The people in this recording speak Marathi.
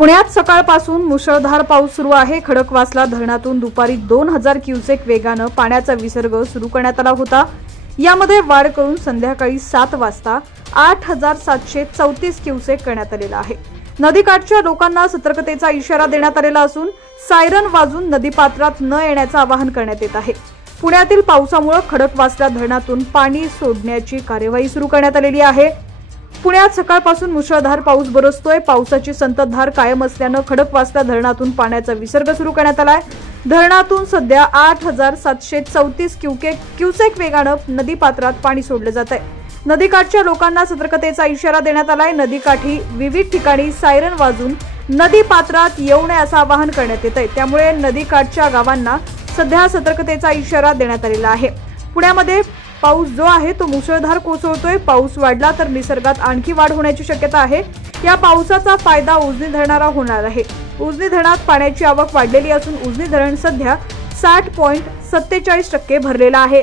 पुण्यात सकाळपासून मुसळधार पाऊस सुरू आहे। खडकवासला धरणातून दुपारी 2000 क्युसेक वेगाने पाण्याचा विसर्ग सुरू करण्यात आला होता। यामध्ये वाढ करून संध्याकाळी 7 वाजता 8734 क्युसेक करण्यात आलेला आहे। नदीकाठच्या लोकांना सतर्कतेचा इशारा देण्यात आलेला असून सायरन वाजून नदीपात्रात न येण्याचे आवाहन करण्यात येत आहे। पुण्यातील पावसामुळे खडकवासला धरणातून पाणी सोडण्याची कार्यवाही सुरू करण्यात आलेली आहे। पुण्यात सकाळपासून मुसळधार पाऊस बरसतोय। पावसाची संततधार कायम असल्याने खडकवासला धरणातून पाण्याचा विसर्ग सुरू करण्यात आलाय। धरणातून सध्या 8734 क्युसेक वेगाने नदीपात्रात पाणी सोडले जात आहे। नदीकाठच्या लोकांना सतर्कतेचा इशारा देण्यात आलाय। नदीकाठी विविध ठिकाणी सायरन वाजून नदीपात्रात येऊ नये असं आवाहन करण्यात येत आहे। त्यामुळे नदीकाठच्या गावांना सध्या सतर्कतेचा इशारा देण्यात आलेला आहे। पुण्यामध्ये पाऊस जो आहे तो मुसळधार कोसळतोय। पाऊस वाढला तर निसर्गात आणखी वाढ होण्याची शक्यता आहे। या पावसाचा फायदा उजनी धरणाला होणार आहे। उजनी धरणात पाण्याची आवक वाढलेली असून उजनी धरण सध्या 60.47% भरलेला आहे।